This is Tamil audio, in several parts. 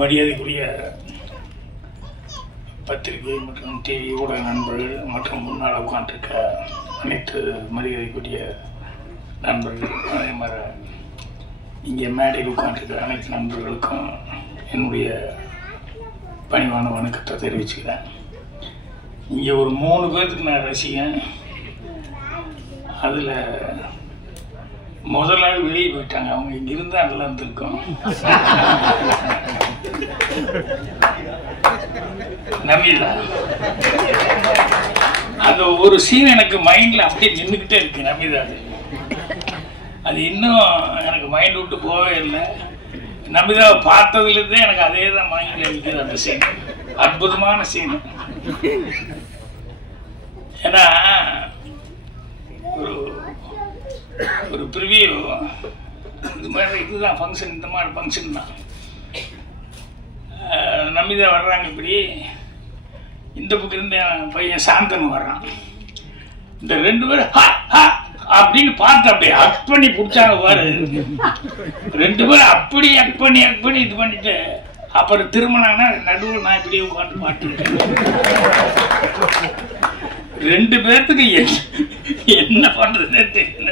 மரியாதைக்குரிய பத்திரிகை மற்றும் டிவி ஊடக நண்பர்கள் மற்றும் முன்னால் உட்காந்துருக்க அனைத்து மரியாதைக்குரிய நண்பர்கள், அதே மாதிரி இங்கே மேடையில் உட்காந்துருக்க அனைத்து நண்பர்களுக்கும் என்னுடைய பணிவான வணக்கத்தை தெரிவிச்சுக்கிறேன். இங்கே ஒரு 3 பேருக்கு நான் ரசிகன். அதில் முதல் நாள் வெளியே போயிட்டாங்க. அவங்க இங்கே இருந்தால் நல்லா இருந்திருக்கும். நம்பிதா அந்த ஒரு சீன் எனக்கு மைண்டில் அப்படியே நின்றுக்கிட்டே இருக்கு. நம்பிதா அது இன்னும் எனக்கு மைண்ட் விட்டு போவே இல்லை. நம்பிதாவை பார்த்ததுலேருந்தே எனக்கு அதே தான் மைண்டில் இருக்குது. அந்த சீன் அற்புதமான சீன். ஏன்னா ஒரு ப்ரிவியூ இது மாதிரி இதுதான் ஃபங்க்ஷன், இந்த மாதிரி ஃபங்க்ஷன் தான். நம்பிதான் வர்றாங்க. இப்படி இந்த பக்கம் இருந்து என் பையன் சாந்தன் வர்றான். இந்த 2 பேரும் அப்படின்னு பார்த்து அப்படியே அக் பண்ணி பிடிச்சாங்க பாரு. 2 பேரும் அப்படி அக் பண்ணி இது பண்ணிட்டு அப்புறம் திரும்பினாங்கன்னா நடுவில் நான் இப்படியே உட்காந்து பார்த்துக்கிட்டேன். 2 பேர்த்துக்கு என்ன பண்றதுன்னு தெரியல.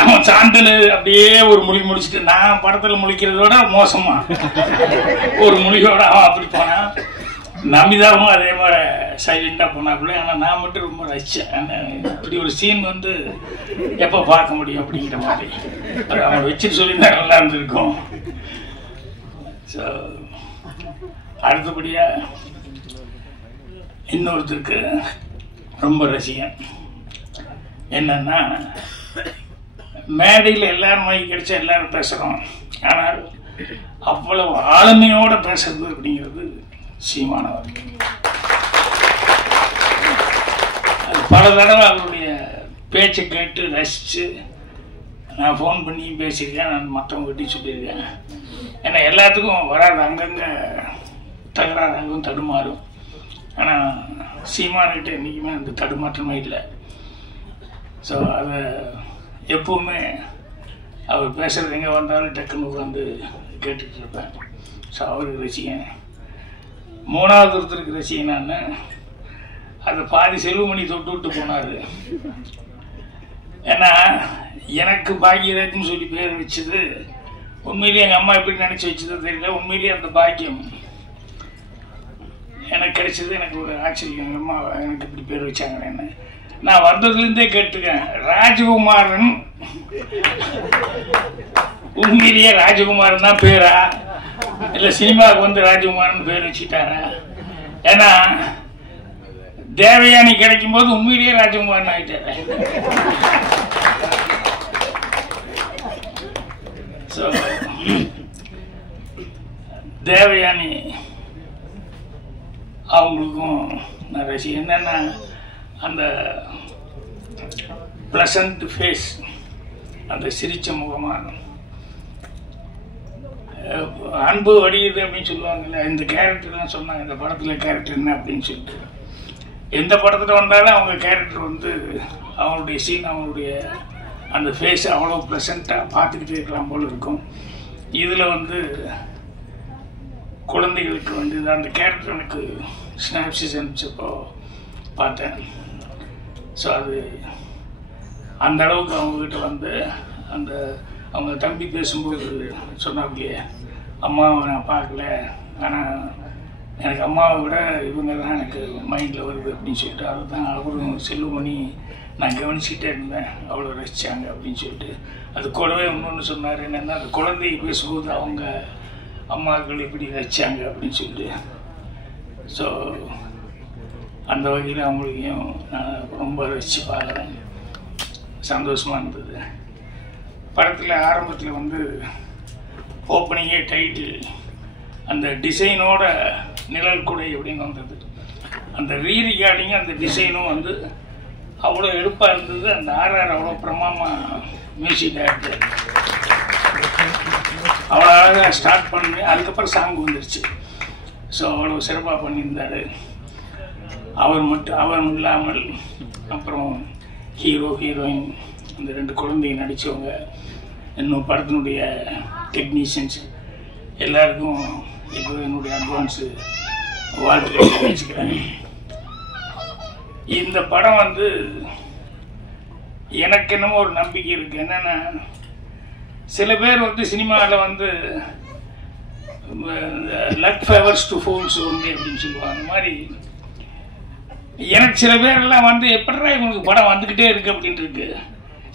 அவன் சாந்தனு அப்படியே ஒரு மொழி முடிச்சுட்டு, நான் படத்துல முழிக்கிறதோட மோசமா ஒரு மொழியோட அவன் அப்படி போனான். நம்பிதாவும் அதே மாதிரி சைலண்டா போனாப்புல. ஆனால் நான் மட்டும் ரொம்ப ரசிச்சேன். அப்படி ஒரு சீன் வந்து எப்போ பார்க்க முடியும் அப்படிங்கிற மாதிரி அவன் வச்சுட்டு சொல்லியிருந்தா நல்லா இருந்திருக்கும். ஸோ அடுத்தபடியா இன்னொருத்தருக்கு ரொம்ப ரசிகன். என்னன்னா, மேடையில் எல்லாரும் மைக்கு கிடைச்சா எல்லாரும் பேசுகிறோம். ஆனால் அவ்வளவு ஆளுமையோடு பேசுறது அப்படிங்கிறது சீமானவர். அது பல தடவை அவருடைய பேச்சை கேட்டு ரசித்து நான் ஃபோன் பண்ணி பேசியிருக்கேன். நான் மற்றவங்ககிட்டையும் சொல்லியிருக்கேன். ஏன்னா எல்லாத்துக்கும் வராது, அங்கங்கே தகராறாகவும் தடுமாறும். ஆனால் சீமான்கிட்ட என்றைக்குமே அந்த தடுமாற்றமே இல்லை. ஸோ அதை எப்பவுமே அவர் பேசுகிறது எங்கே வந்தாலும் டக்குன்னு உட்காந்து கேட்டுட்டு இருப்பேன். ஸோ அவருக்கு ரசிகன். 3வது ஒருத்தருக்கு ரசிகனான்னு அதை பாதி செல்வமணி தொட்டு விட்டு போனார். ஏன்னா எனக்கு பாக்கியராஜ்னு சொல்லி பேர் வச்சது உண்மையிலேயே எங்கள் அம்மா எப்படி நினச்சி வச்சது தெரியல. உண்மையிலேயே அந்த பாக்கியம் எனக்கு கிடைச்சது எனக்கு ஒரு ஆச்சரியம். எங்கள் அம்மா எனக்கு இப்படி பேர் வச்சாங்கன்னு நான் வந்ததுலேருந்தே கேட்டுருக்கேன். ராஜகுமாரன் உண்மையிலேயே ராஜகுமாரன் தான் பேரா, இல்லை சினிமாவுக்கு வந்து ராஜகுமாரன் பேர் வச்சுட்டாரா? ஏன்னா தேவயானி கிடைக்கும் போது உண்மையிலேயே ராஜகுமாரன் ஆகிட்டாரு. ஸோ தேவயானி அவங்களுக்கும் நான் ரசிகன். என்னன்னா அந்த ப்ளசண்ட் ஃபேஸ், அந்த சிரிச்ச முகமாக அன்பு வடியுது அப்படின்னு சொல்லுவாங்கல்ல. இந்த கேரக்டர்லாம் சொன்னாங்க, இந்த படத்தில் கேரக்டர் என்ன அப்படின்னு சொல்லிட்டு. எந்த படத்தில் வந்தாலும் அவங்க கேரக்டர் வந்து அவங்களுடைய சீன், அவங்களுடைய அந்த ஃபேஸ் அவ்வளோ ப்ளசண்ட்டாக பார்த்துக்கிட்டே இருக்கலாம் போல் இருக்கும். இதில் வந்து குழந்தைகளுக்கு வந்து அந்த கேரக்டர் எனக்கு ஸ்னாப்சிஸ் அனுப்பிச்சப்போ பார்த்தேன். ஸோ அது அந்த அளவுக்கு அவங்கக்கிட்ட வந்து அந்த அவங்க தம்பி பேசும்போது சொன்னாப்பிலையே, அம்மாவை நான் பார்க்கல, ஆனால் எனக்கு அம்மாவை விட இவங்க தான் எனக்கு மைண்டில் வருது அப்படின்னு சொல்லிட்டு அதுதான் அவரும் செல்வமணி நான் கவனிச்சுக்கிட்டே இருந்தேன், அவ்வளோ ரசித்தாங்க அப்படின்னு சொல்லிட்டு. அது கூடவே இன்னொன்று சொன்னார். என்னென்னா அந்த குழந்தைய பேசும்போது அவங்க அம்மாக்கள் எப்படி ரசித்தாங்க அப்படின்னு சொல்லிட்டு. ஸோ அந்த வகையில் அவங்களையும் நான் ரொம்ப ரசித்து பார்க்குறேன். சந்தோஷமாக இருந்தது. படத்தில் ஆரம்பத்தில் வந்து ஓப்பனிங்கே டைட்டில் அந்த டிசைனோட நிழல் குடை அப்படின்னு வந்தது. அந்த ரீரிகார்டிங் அந்த டிசைனும் வந்து அவ்வளோ எடுப்பாக இருந்தது. அந்த ஆர்ஆர் அவ்வளோ பிரமாதமாக மியூசிக் டைரக்டர் அவ்வளோ அழகாக ஸ்டார்ட் பண்ணி அதுக்கப்புறம் சாங் வந்துருச்சு. ஸோ அவ்வளோ சிறப்பாக பண்ணியிருந்தார். அவர் இல்லாமல் அப்புறம் ஹீரோ ஹீரோயின் அந்த 2 குழந்தைங்க நடித்தவங்க, இன்னும் படத்தினுடைய டெக்னீஷியன்ஸ் எல்லாருக்கும் இப்போ என்னுடைய அட்வான்ஸு வாழ்த்துக்களை தெரிவிச்சுக்கிறேன். இந்த படம் வந்து எனக்கு என்னமோ ஒரு நம்பிக்கை இருக்குது. என்னென்னா, சில பேர் வந்து சினிமாவில் வந்து luck favours to folds only அப்படின்னு சொல்லுவாங்க. அந்த மாதிரி எனக்கு சில பேரெல்லாம் வந்து எப்படிடா இவங்களுக்கு படம் வந்துக்கிட்டே இருக்குது அப்படின்ட்டு இருக்கு.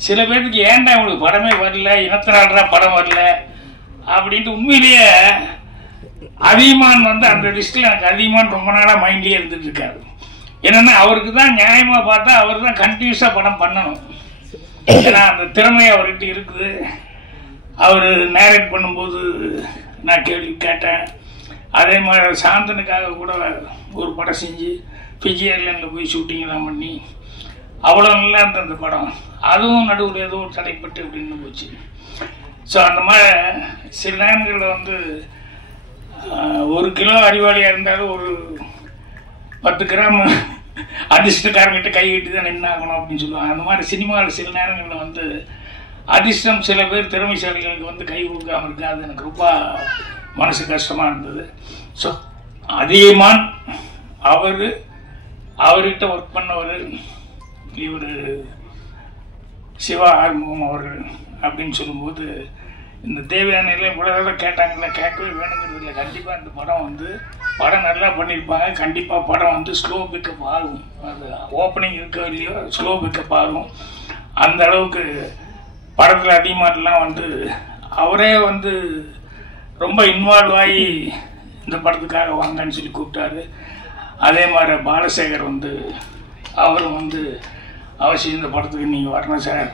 சில பேருக்கு ஏன்டா இவங்களுக்கு படமே வரல, இனத்தினால்டா படம் வரல அப்படின்ட்டு உண்மையிலேயே அதிகமான் வந்து அந்த லிஸ்ட்டில் எனக்கு அதிகமான் ரொம்ப நாளாக மைண்ட்லேயே இருந்துட்டு இருக்காரு. என்னென்னா, அவருக்கு தான் நியாயமாக பார்த்தா அவர் தான் கண்டினியூஸாக படம் பண்ணணும். ஏன்னா அந்த திறமை அவர்கிட்ட இருக்குது. அவர் நேரேட் பண்ணும்போது நான் கேள்வி கேட்டேன். அதே மாதிரி சாந்தனுக்காக கூட ஒரு படம் செஞ்சு ஃபிஜி ஐலண்டில் போய் ஷூட்டிங்லாம் பண்ணி அவ்வளோ நல்லா இருந்த அந்த படம், அதுவும் நடுவில் ஏதோ தடைப்பட்டு அப்படின்னு போச்சு. ஸோ அந்த மாதிரி சில நேரங்களில் வந்து 1 கிலோ அறிவாளியாக இருந்தாலும் ஒரு 10 கிராம் அதிர்ஷ்டக்காரங்கிட்ட கை கட்டி தான் நின்னாகணும் அப்படின்னு சொல்லுவாங்க. அந்த மாதிரி சினிமாவில் சில நேரங்களில் வந்து அதிர்ஷ்டம் சில பேர் திறமைசாலிகளுக்கு வந்து கை கொடுக்காமல் இருக்கு. அது எனக்கு ரொம்ப மனசு கஷ்டமாக இருந்தது. ஸோ அதிகமான் அவர்கிட்ட ஒர்க் பண்ணவர் இவர் சிவா ஆறுமுகம் அவர்கள் அப்படின்னு சொல்லும்போது, இந்த தேவையான நிலை இவ்வளோ கேட்டாங்கல்ல, கேட்கவே வேணுங்கிறது இல்லை. கண்டிப்பாக இந்த படம் வந்து படம் நல்லா பண்ணியிருப்பாங்க. கண்டிப்பாக படம் வந்து ஸ்லோ பிக்கப் ஆகும். அது ஓப்பனிங் இருக்கோ இல்லையோ ஸ்லோ பிக்கப் ஆகும். அந்த அளவுக்கு படத்தில் அதிகமாகலாம் வந்து அவரே வந்து ரொம்ப இன்வால்வ் ஆகி இந்த படத்துக்காக வாங்கன்னு சொல்லி கூப்பிட்டாரு. அதே மாதிரி பாலசேகர் வந்து அவரும் வந்து அவசியம் இந்த படத்துக்கு நீங்கள் வரணும் சார்,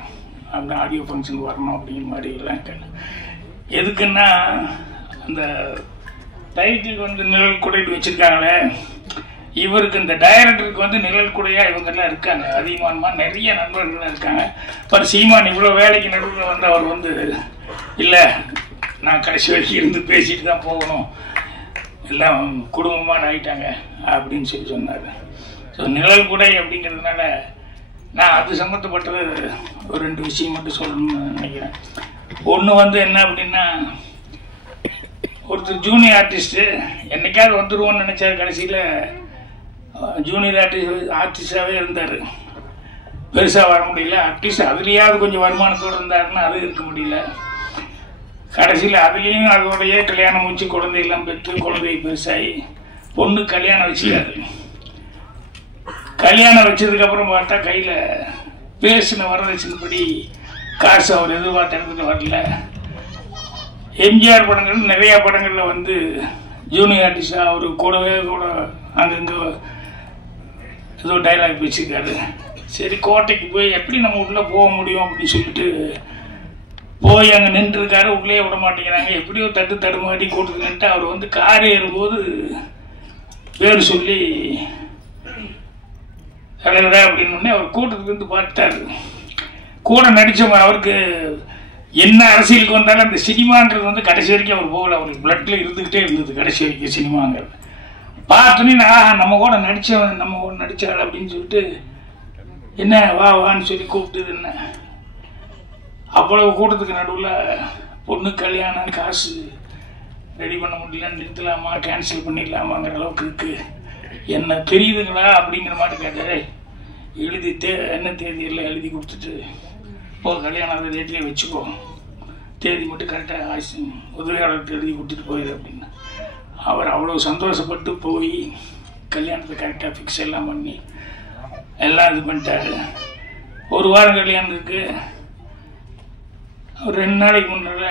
அந்த ஆடியோ ஃபங்க்ஷனுக்கு வரணும் அப்படிங்கிற மாதிரி எல்லாம் கேட்டேன். எதுக்குன்னா, அந்த டைட்டிலுக்கு வந்து நிழல் குடைட்டு வச்சுருக்காங்களே, இவருக்கு இந்த டைரக்டருக்கு வந்து நிழல் குடையாக இவங்கெல்லாம் இருக்காங்க. அதிகமாக நிறைய நண்பர்கள்லாம் இருக்காங்க. இப்போ சீமான் இவ்வளோ வேலைக்கு நடுவில் வந்து அவர் வந்து இல்லை, நான் கடைசி வரைக்கும் இருந்து பேசிட்டு தான் போகணும், எல்லாம் குடும்பமாக ஆகிட்டாங்க அப்படின்னு சொல்லி சொன்னார். ஸோ நிழல் குடை அப்படிங்கிறதுனால நான் அது சம்மந்தப்பட்டது ஒரு 2 விஷயம் மட்டும் சொல்லணும்னு நினைக்கிறேன். ஒன்று வந்து என்ன அப்படின்னா, ஒருத்தர் ஜூனியர் ஆர்டிஸ்ட்டு என்னைக்காவது வந்துடுவோன்னு நினச்சார். கடைசியில் ஜூனியர் ஆர்டிஸ்டாகவே இருந்தார். பெருசாக வர முடியல. அட்லீஸ்ட் அதுலேயாவது கொஞ்சம் வருமானத்தோடு இருந்தாருன்னா அது இருக்க முடியல. கடைசியில் அதுலேயும் அதோடையே கல்யாணம் முடிச்சு குழந்தையெல்லாம் பெற்று குழந்தை பெருசாகி பொண்ணு கல்யாணம் வச்சுக்காரு. கல்யாணம் வச்சதுக்கப்புறம் பார்த்தா கையில் பேசின வரதட்சணைப்படி காசு அவர் எதிர்பார்த்து எடுத்துகிட்டு வரல. எம்ஜிஆர் படங்கள் நிறையா படங்களில் வந்து ஜூனியர் ஆர்டிஸ்டாக அவர் கூடவே கூட அங்கங்கே ஏதோ டைலாக் பேசியிருக்காரு. சரி, கோட்டைக்கு போய் எப்படி நம்ம உள்ளே போக முடியும் அப்படின்னு சொல்லிட்டு போய் அங்கே நின்றுருக்காரு. உள்ளே விட மாட்டேங்கிறாங்க. எப்படியோ தடுமாட்டி கூட்டத்தில் நின்று அவர் வந்து கார் ஏறும்போது பேர் சொல்லி தலைவரா அப்படின்னு அவர் கூட்டத்துக்கு வந்து பார்த்தாரு. கூட நடித்தவங்க அவருக்கு என்ன அரசியலுக்கு வந்தாலும் அந்த சினிமான்றது வந்து கடைசி வரைக்கும் அவர் போகல. அவருக்கு பிளட்டில் இருந்துக்கிட்டே இருந்தது கடைசி வரைக்கும் சினிமாங்கிறது. பார்த்தோன்னே நம்ம கூட நடித்தாள் அப்படின்னு சொல்லிட்டு என்ன வான்னு சொல்லி கூப்பிட்டது. என்ன அவ்வளவு கூட்டத்துக்கு நடுவில் பொண்ணு கல்யாணம், காசு ரெடி பண்ண முடியலன்னு நிறுத்தலாமா, கேன்சல் பண்ணிடலாமாங்கிற அளவுக்கு இருக்குது. என்ன தெரியுதுங்களா அப்படிங்கிற மாதிரி கேட்டாரு. எழுதி என்ன தேதியெல்லாம் எழுதி கொடுத்துட்டு கல்யாணம் அந்த டேட்லேயே வச்சுக்கோ, தேதி மட்டும் கரெக்டாக உதவியாளர்கிட்ட எழுதி கொடுத்துட்டு போயிடு அப்படின்னு. அவர் அவ்வளோ சந்தோஷப்பட்டு போய் கல்யாணத்தை கரெக்டாக ஃபிக்ஸ் எல்லாம் பண்ணி எல்லாம் இது பண்ணிட்டாரு. 1 வாரம் கல்யாணம் இருக்குது. அவர் 2 நாளைக்கு முன்னால்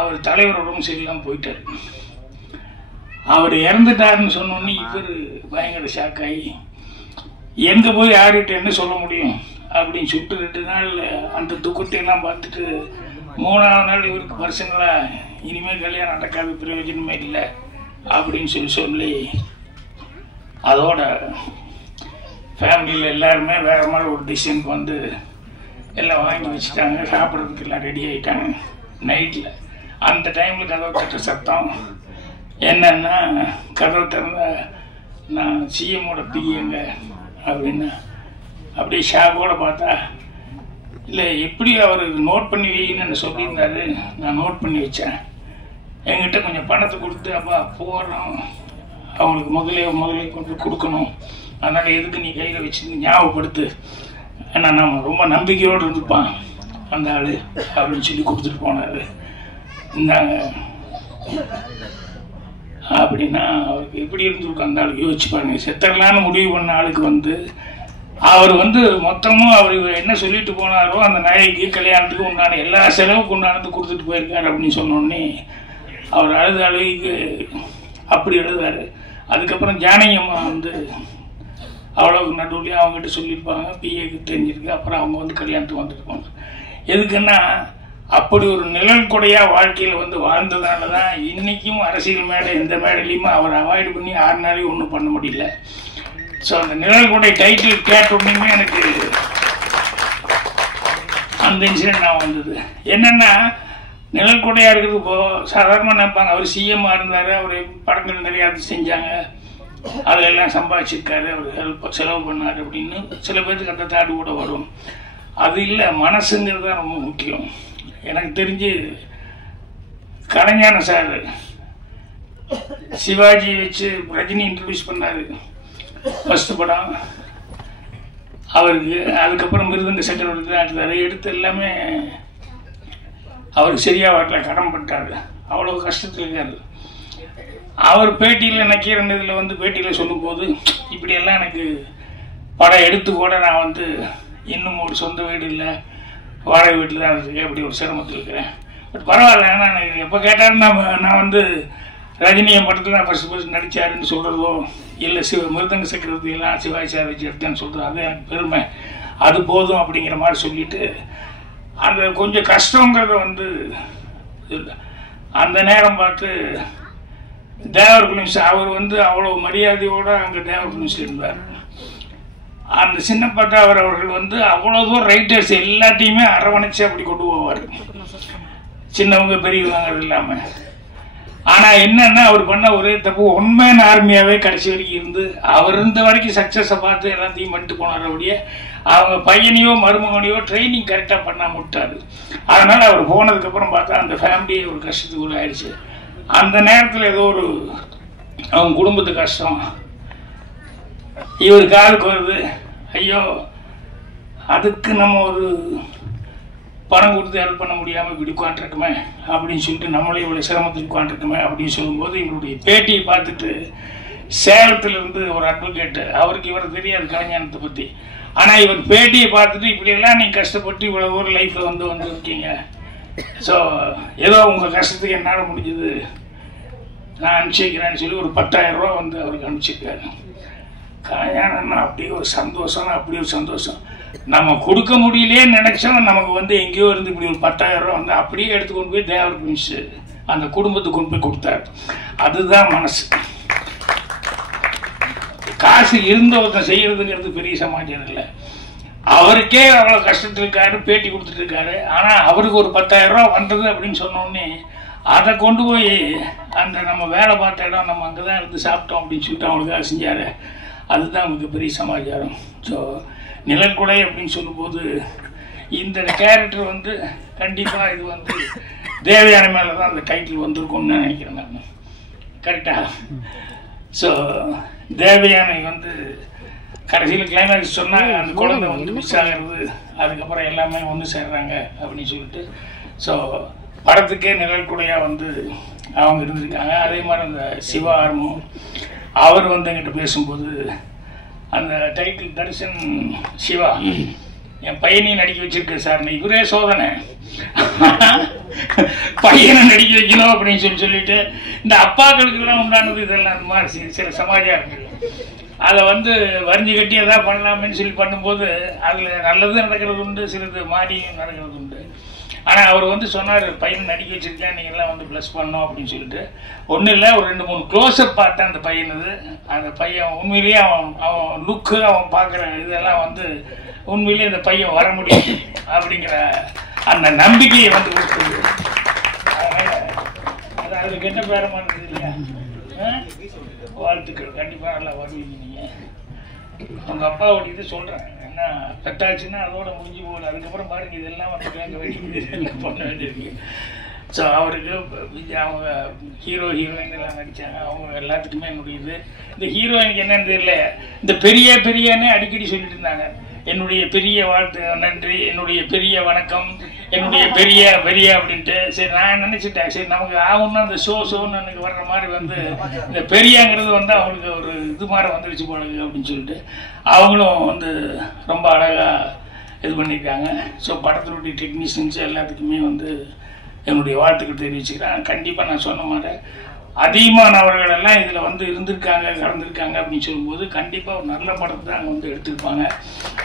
அவர் தலைவர் உடம்பு சரியில்லாமல் போயிட்டார். அவர் இறந்துட்டாருன்னு சொன்னோன்னே இவர் பயங்கர ஷாக்காகி எங்கே போய் யார்கிட்ட என்ன சொல்ல முடியும் அப்படின்னு சொல்லிட்டு 2 நாள் அந்த துக்கத்தையெல்லாம் பார்த்துட்டு 3ஆவது நாள் இவருக்கு பர்சனலாக இனிமேல் கல்யாணம் நடக்காத பிரயோஜனமே இல்லை அப்படின்னு சொல்லி அதோட ஃபேமிலியில் எல்லாருமே வேறு மாதிரி ஒரு டிசிஷனுக்கு வந்து எல்லாம் வாங்கி வச்சுட்டாங்க. சாப்பிட்றதுக்கு எல்லாம் ரெடி ஆகிட்டாங்க. நைட்டில் அந்த டைமில் கதவு தட்டுற சத்தம் என்னன்னா, கதவு திறந்த நான் சிஎம்மோட பிஏங்க அப்படின்னா அப்படியே ஷாக்கோடு பார்த்தா, இல்லை எப்படி அவர் நோட் பண்ணி வைங்கன்னு சொல்லியிருந்தாரு. நான் நோட் பண்ணி வச்சேன். என்கிட்ட கொஞ்சம் பணத்தை கொடுத்து அப்பா போடுறோம், அவங்களுக்கு முதலே கொண்டு கொடுக்கணும், அதனால் எதுக்கு நீ கையில் வச்சு ஞாபகப்படுத்து, ஏன்னா நம்ம ரொம்ப நம்பிக்கையோடு இருந்துப்பான் அந்த ஆள் அப்படின்னு சொல்லி கொடுத்துட்டு போனார். இந்தாங்க அப்படின்னா அவருக்கு எப்படி இருந்திருக்கும் அந்த ஆளுக்கு யோசிச்சு பாருங்க. செத்தரலான்னு முடிவு பண்ண ஆளுக்கு வந்து அவர் வந்து மொத்தமும் அவர் என்ன சொல்லிட்டு போனாரோ அந்த நாய்க்கு கல்யாணத்துக்கு உண்டான எல்லா செலவுக்கு உண்டானது கொடுத்துட்டு போயிருக்காரு அப்படின்னு சொன்னோடனே அவர் அழுகைக்கு அப்படி எழுதாரு. அதுக்கப்புறம் ஜானகி அம்மா வந்து அவ்வளோக்கு நடுவுலையும் அவங்ககிட்ட சொல்லியிருப்பாங்க, பிஏக்கு தெரிஞ்சிருக்கு, அப்புறம் அவங்க வந்து கல்யாணத்துக்கு வந்துருப்பாங்க. எதுக்குன்னா அப்படி ஒரு நிழல் கொடையாக வாழ்க்கையில் வந்து வாழ்ந்ததுனால தான் இன்றைக்கும் அரசியல் மேடை எந்த மேடையிலையுமே அவர் அவாய்டு பண்ணி 6 நாளையும் ஒன்றும் பண்ண முடியல. ஸோ அந்த நிழல் கொடை டைட்டில் கேட்டோடனே எனக்கு அந்த இன்சிடென்ட் நான் வந்தது. என்னென்னா நிழல் கொடையாக இருக்கிறது இப்போது சாதாரணமாக நினைப்பாங்க, அவர் சிஎம்மாக இருந்தார், அவர் படங்கள் நிறையா செஞ்சாங்க, அதில் எல்லாம் சம்பாதிச்சிருக்காரு, அவர் செலவு பண்ணார் அப்படின்னு சில பேருக்கு அந்த தாடு கூட வரும். அது இல்லை, மனசுங்கிறது தான் ரொம்ப முக்கியம். எனக்கு தெரிஞ்சு கலைஞான சார் சிவாஜி வச்சு ரஜினி இன்ட்ரடியூஸ் பண்ணார் ஃபஸ்ட்டு படம் அவருக்கு. அதுக்கப்புறம் மிருதங்க சக்கரவர்த்தி தான் எடுத்தார். எடுத்து எல்லாமே அவருக்கு சரியாக வரல, கடன் பட்டார், அவ்வளோ கஷ்டத்தில் இருக்கார். அவர் பேட்டியில் நக்கீரன் இதில் வந்து பேட்டியில் சொல்லும்போது இப்படியெல்லாம் எனக்கு படம் எடுத்து கூட நான் வந்து இன்னும் ஒரு சொந்த வீடு இல்லை, வாடகை வீட்டில் தான் இருக்கேன், அப்படி ஒரு சிரமத்தில் இருக்கிறேன். பட் பரவாயில்ல, ஏன்னா எனக்கு எப்போ கேட்டாலும் நான் வந்து ரஜினி என் படத்தில் நான் ஃபஸ்ட்டு நடித்தாருன்னு சொல்கிறதோ இல்லை மிருதங்க சக்கரவர்த்தியெல்லாம் சிவாஜி சார் வச்சு எடுத்தேன்னு சொல்கிறது அது எனக்கு பெருமை, அது போதும் அப்படிங்கிற மாதிரி சொல்லிவிட்டு அந்த கொஞ்சம் கஷ்டங்கிறத வந்து இல்லை. அந்த நேரம் பார்த்து தேவர் பிலிம்ஸ் அவர் வந்து அவ்வளோ மரியாதையோடு அங்கே தேவர் பிலிம்ஸில் இருந்தார். அந்த சின்னப்பட்ட அவர்கள் வந்து அவ்வளோதோ ரைட்டர்ஸ் எல்லாத்தையுமே அரவணைச்சு அப்படி கொண்டு போவார், சின்னவங்க பெரியவங்க இல்லாமல். ஆனால் என்னென்னா அவர் பண்ண ஒரே தப்பு, ஒன்மேன் ஆர்மியாகவே கடைசி வரைக்கும் இருந்து அவர் இருந்த வரைக்கும் சக்ஸஸை பார்த்து எல்லாத்தையும் பண்ணிட்டு போனார். அப்படியே அவங்க பையனையோ மருமகனையோ ட்ரைனிங் கரெக்டாக பண்ணாமல் விட்டார். அதனால் அவர் போனதுக்கப்புறம் பார்த்தா அந்த ஃபேமிலியே ஒரு கஷ்டத்துக்குள்ள ஆயிடுச்சு. அந்த நேரத்தில் ஏதோ ஒரு அவங்க குடும்பத்து கஷ்டம் இவர் காலுக்கு வருது, ஐயோ அதுக்கு நம்ம ஒரு பணம் கொடுத்து ஹெல்ப் பண்ண முடியாமல் இப்படி உட்காந்துருக்குமே அப்படின்னு சொல்லிட்டு நம்மளே இவ்வளோ சிரமத்துக்கு உட்காந்துருக்குமே அப்படின்னு சொல்லும்போது இவருடைய பேட்டியை பார்த்துட்டு சேலத்தில் இருந்து ஒரு அட்வொகேட்டு, அவருக்கு இவர் தெரியாது கலைஞானத்தை பற்றி, ஆனால் இவர் பேட்டியை பார்த்துட்டு இப்படியெல்லாம் நீங்கள் கஷ்டப்பட்டு இவ்வளோ ஒரு லைஃப்பில் வந்து இருக்கீங்க, ஸோ ஏதோ உங்கள் கஷ்டத்துக்கு என்னால் முடிஞ்சது நான் அனுப்பிச்சிக்கிறேன்னு சொல்லி ஒரு 10,000 ரூபா வந்து அவருக்கு அனுப்பிச்சிருக்காரு. கல்யாணம்னா அப்படி ஒரு சந்தோஷம்னா அப்படி ஒரு சந்தோஷம். நம்ம கொடுக்க முடியலையேன்னு நினைச்சோம், நமக்கு வந்து எங்கேயோ இருந்து இப்படி ஒரு 10,000 ரூபா வந்து அப்படியே எடுத்துக்கொண்டு போய் தேவர் பிலிம்ஸ் அந்த குடும்பத்துக்கு கொண்டு போய் கொடுத்தாரு. அதுதான் மனசு. காசு இருந்த ஒருத்தன் செய்யறதுங்கிறது பெரிய சமாச்சாரம் இல்லை. அவருக்கே அவ்வளோ கஷ்டத்தில் இருக்காரு, பேட்டி கொடுத்துட்டு இருக்காரு. ஆனால் அவருக்கு ஒரு 10,000 ரூபா வந்தது அப்படின்னு சொன்னோடனே அதை கொண்டு போய் அந்த நம்ம வேலை பார்த்த இடம் நம்ம அங்கே தான் இருந்து சாப்பிட்டோம் அப்படின்னு சொல்லிட்டு அவங்களுக்காக செஞ்சார். அதுதான் மிகப்பெரிய சமாச்சாரம். ஸோ நிழல்குடை அப்படின்னு சொல்லும்போது இந்த கேரக்டர் வந்து கண்டிப்பாக இது வந்து தேவயானை மேலே தான் அந்த டைட்டில் வந்திருக்கும்னு நினைக்கிறேன் நான். கரெக்டாக? ஸோ தேவயானை வந்து கடைசியில் கிளைமேக்ஸ் சொன்னால் அந்த குழந்தை வந்து மிஸ் ஆகிறது, அதுக்கப்புறம் எல்லாமே ஒன்று சேர்றாங்க அப்படின்னு சொல்லிட்டு. ஸோ படத்துக்கே நிழல்குடையாக வந்து அவங்க இருந்திருக்காங்க. அதே மாதிரி அந்த சிவா ஆர்மும் அவர் வந்து என்கிட்ட பேசும்போது அந்த டைட்டில் தரிசன் சிவா என் பையனையும் நடிக்க வச்சிருக்கேன் சார், இவரே சோதனை பையனை நடிக்க வைக்கணும் அப்படின்னு சொல்லிட்டு இந்த அப்பாக்களுக்கெல்லாம் உண்டானது இதெல்லாம் அந்த மாதிரி சில சமாச்சாரங்கள் அதை வந்து வரிஞ்சு கட்டி எதாவது பண்ணலாமேன்னு சொல்லி பண்ணும்போது அதில் நல்லது நடக்கிறது உண்டு, சிலது மாறியும் நடக்கிறது உண்டு. ஆனால் அவர் வந்து சொன்னார், பையனை நடிக்க வச்சிருக்கேன், நீங்கள்லாம் வந்து ப்ளஸ் பண்ணோம் அப்படின்னு சொல்லிட்டு. ஒன்றும் இல்லை, ஒரு 2-3 க்ளோஸ்அப் பார்த்தேன் அந்த பையனது. அந்த பையன் உண்மையிலேயே அவன் லுக்கு, அவன் பார்க்குற இதெல்லாம் வந்து உண்மையிலேயே இந்த பையன் வர முடியும் அப்படிங்கிற அந்த நம்பிக்கையை வந்து கொடுத்தது. அதனால் அது அதில் கெட்ட பேரமானது இல்லையா? வாழ்த்துக்கள். கண்டிப்பாக நல்லா வருவீங்க நீங்கள். அவங்க அப்பாவோட இது சொல்கிறேன், என்ன பெத்தாச்சுன்னா அதோட முடிஞ்சு போகுது. அதுக்கப்புறம் பாருங்கள் இதெல்லாம் வந்து கேட்க வேண்டியது பண்ண வேண்டியிருக்கு. ஸோ அவருக்கு அவங்க ஹீரோயின் எல்லாம் நடித்தாங்க, அவங்க எல்லாத்துக்குமே என்னுடைய இது. இந்த ஹீரோயினுக்கு என்னன்னு தெரியல, இந்த பெரியன்னு அடிக்கடி சொல்லிட்டு இருந்தாங்க. என்னுடைய பெரிய வாழ்த்து, நன்றி, என்னுடைய பெரிய வணக்கம், என்னுடைய பெரிய அப்படின்ட்டு. சரி நான் நினச்சிட்டேன், சரி நமக்கு ஆகும்னா அந்த ஷோன்னு எனக்கு வர்ற மாதிரி வந்து இந்த பெரியங்கிறது வந்து அவங்களுக்கு ஒரு இது மாதிரி வந்துடுச்சு போல அப்படின்னு சொல்லிட்டு அவங்களும் வந்து ரொம்ப அழகாக இது பண்ணியிருக்காங்க. ஸோ படத்தினுடைய டெக்னீஷியன்ஸ் எல்லாத்துக்குமே வந்து என்னுடைய வாழ்த்துக்கள் தெரிவிச்சுக்கிறேன். கண்டிப்பாக நான் சொன்ன மாதிரி அதிகமானவர்களெல்லாம் இதில் வந்து இருந்திருக்காங்க, கலந்துருக்காங்க அப்படின்னு சொல்லும்போது கண்டிப்பாக ஒரு நல்ல படத்தை தான் வந்து எடுத்துருப்பாங்க.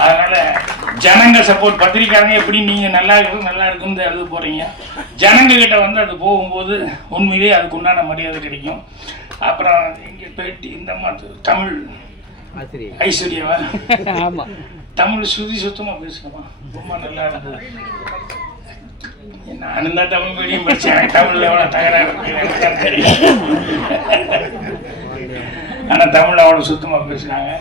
அதனால் ஜனங்க சப்போர்ட், பத்திரிக்காரங்க எப்படி நீங்கள் நல்லா இருக்குன்னு எழுத போகிறீங்க, ஜனங்கக்கிட்ட வந்து அது போகும்போது உண்மையிலேயே அதுக்கு உண்டான மரியாதை கிடைக்கும். அப்புறம் இங்கே பேட்டி இந்த மாதிரி தமிழ் ஐஸ்வர்யாவா, ஆமாம், தமிழ் சுத்தமாக பேசுகிறோமா, ரொம்ப நல்லா இருந்தது. நானும் தான் தமிழ் மீடியம் படித்தேன், தமிழில் எவ்வளோ தகராறு இருக்கு தெரியும். ஆனால் தமிழ் அவ்வளோ சுத்தமாக பேசுனாங்க.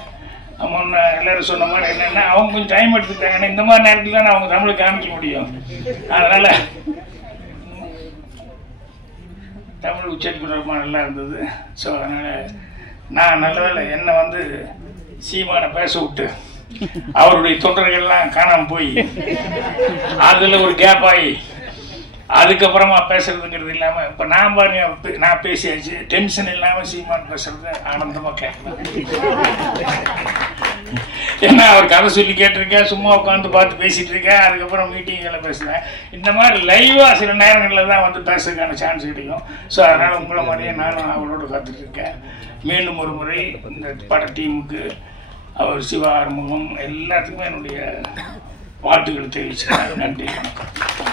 முன்ன எல்லாரும் சொன்ன மாதிரி என்னென்னா அவங்க கொஞ்சம் டைம் எடுத்துக்கிட்டாங்கன்னா இந்த மாதிரி நேரத்தில் தான் அவங்க தமிழை காமிக்க முடியும். அதனால் தமிழ் உச்சரிப்பு ரொம்ப நல்லா இருந்தது. ஸோ அதனால் நான் நல்லதில்லை என்னை வந்து சீமானை பேச விட்டு அவருடைய தொண்டர்கள்லாம் காணாமல் போய் அதில் ஒரு கேப் ஆகி அதுக்கப்புறமா பேசுறதுங்கிறது இல்லாமல் இப்போ நான் பாருங்க நான் பேசியாச்சு, டென்ஷன் இல்லாமல் சீமான் பேசுறது ஆனந்தமாக கேட்கலாம். ஏன்னா அவர் கதை சொல்லி கேட்டிருக்கேன், சும்மா உட்காந்து பார்த்து பேசிகிட்டு இருக்கேன், அதுக்கப்புறம் மீட்டிங்கில் பேசுகிறேன். இந்த மாதிரி லைவாக சில நேரங்களில் தான் வந்து பேசுறதுக்கான சான்ஸ் கிடைக்கும். ஸோ அதனால் உங்களை மாதிரியே நானும் அவளோட காத்துட்ருக்கேன். மீண்டும் ஒரு முறை இந்த பட டீமுக்கு, அவர் சிவா ஆறுமுகம் எல்லாத்துக்குமே என்னுடைய வாழ்த்துக்கள் தெரிவிச்சுக்கிறேன். நன்றி, வணக்கம்.